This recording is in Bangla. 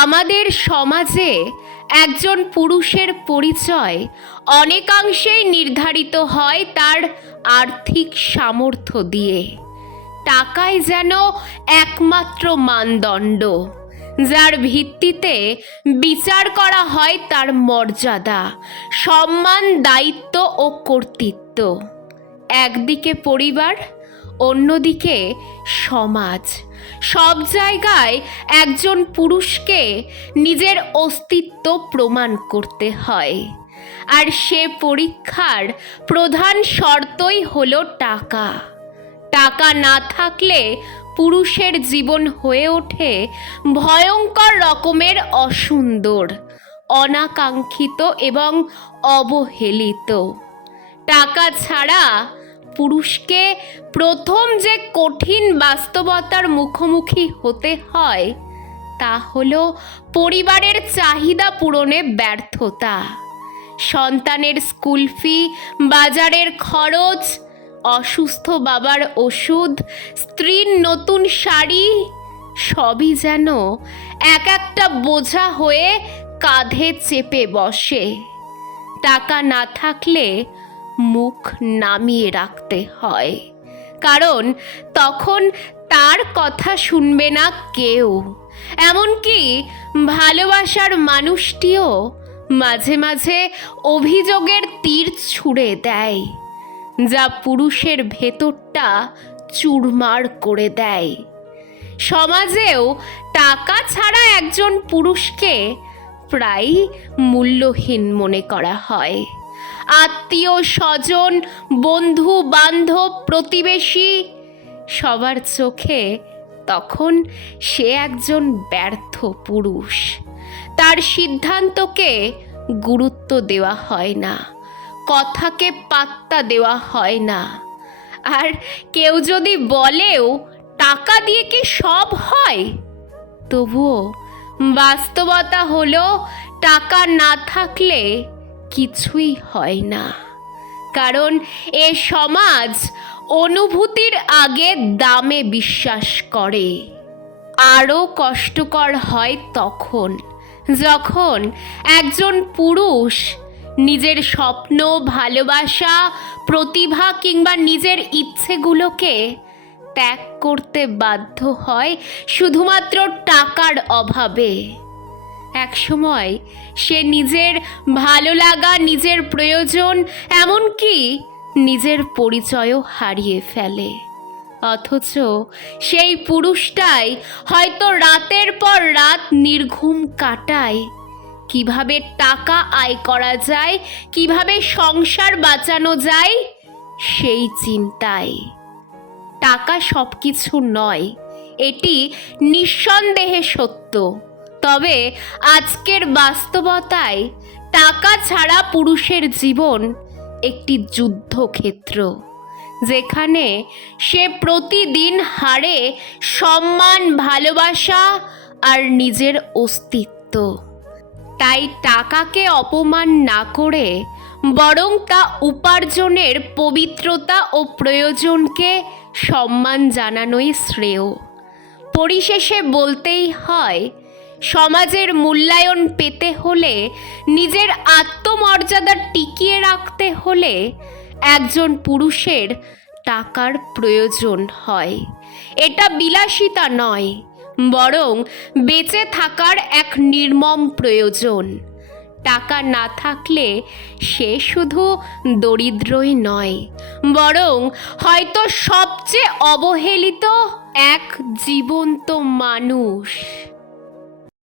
আমাদের সমাজে একজন পুরুষের পরিচয় অনেকাংশেই নির্ধারিত হয় তার আর্থিক সামর্থ্য দিয়ে। টাকাই যেন একমাত্র মানদণ্ড, যার ভিত্তিতে বিচার করা হয় তার মর্যাদা, সম্মান, দায়িত্ব ও কর্তৃত্ব। একদিকে পরিবার, অন্যদিকে সমাজ। সব জায়গায় একজন পুরুষকে নিজের অস্তিত্ব প্রমাণ করতে হয়। আর সে পরীক্ষার প্রধান শর্তই হলো টাকা। টাকা না থাকলে পুরুষের জীবন হয়ে ওঠে ভয়ঙ্কর রকমের অসুন্দর, অনাকাঙ্ক্ষিত এবং অবহেলিত। টাকা ছাড়া পুরুষকে প্রথম যে কঠিন বাস্তবতার মুখোমুখি হতে হয়, তা হল পরিবারের চাহিদা পূরণে ব্যর্থতা। সন্তানের স্কুল ফি, বাজারের খরচ, অসুস্থ বাবার ওষুধ, স্ত্রীর নতুন শাড়ি, সবই যেন এক একটা বোঝা হয়ে কাঁধে চেপে বসে। টাকা না থাকলে মুখ নামিয়ে রাখতে হয়। কারণ তখন তার কথা শুনবে না কেউ। এমনকি ভালোবাসার মানুষটিও মাঝে মাঝে অভিযোগের তীর ছুঁড়ে দেয়, যা পুরুষের ভেতরটা চুরমার করে দেয়। সমাজেও টাকা ছাড়া একজন পুরুষকে প্রায় মূল্যহীন মনে করা হয়। আত্মীয় স্বজন বন্ধু বান্ধব প্রতিবেশী, সবার চোখে তখন সে একজন ব্যর্থ পুরুষ। তার সিদ্ধান্তকে গুরুত্ব দেওয়া হয় না, কথাকে পাত্তা দেওয়া হয় না। আর কেউ যদি বলেও টাকা দিয়ে কি সব হয়? তবুও বাস্তবতা হলো, টাকা না থাকলে কিছুই হয় না। কারণ এ সমাজ অনুভূতির আগে দামে বিশ্বাস করে। আরও কষ্টকর হয় তখন, যখন একজন পুরুষ নিজের স্বপ্ন, ভালোবাসা, প্রতিভা কিংবা নিজের ইচ্ছেগুলোকে ত্যাগ করতে বাধ্য হয় শুধুমাত্র টাকার অভাবে। একসময় সে নিজের ভালো লাগা, নিজের প্রয়োজন, এমনকি নিজের পরিচয়ও হারিয়ে ফেলে। অথচ সেই পুরুষটাই হয়তো রাতের পর রাত নির্ঘুম কাটায়। কীভাবে টাকা আয় করা যায়, কীভাবে সংসার বাঁচানো যায়, সেই চিন্তায়। টাকা সব কিছু নয়, এটি নিঃসন্দেহে সত্য। তবে আজকের বাস্তবতায় টাকা ছাড়া পুরুষের জীবন একটি যুদ্ধক্ষেত্র, যেখানে সে প্রতিদিন হারে সম্মান, ভালোবাসা আর নিজের অস্তিত্ব। তাই টাকাকে অপমান না করে বরং তা উপার্জনের পবিত্রতা ও প্রয়োজনকে সম্মান জানানোই শ্রেয়। পরিশেষে বলতেই হয় সমাজের মূল্যায়ন পেতে হলে, নিজের আত্মমর্যাদা টিকিয়ে রাখতে হলে একজন পুরুষের টাকার প্রয়োজন হয়। এটা বিলাসিতা নয়, বরং বেঁচে থাকার এক নির্মম প্রয়োজন। টাকা না থাকলে সে শুধু দরিদ্রই নয়, বরং হয়তো সবচেয়ে অবহেলিত এক জীবন্ত মানুষ।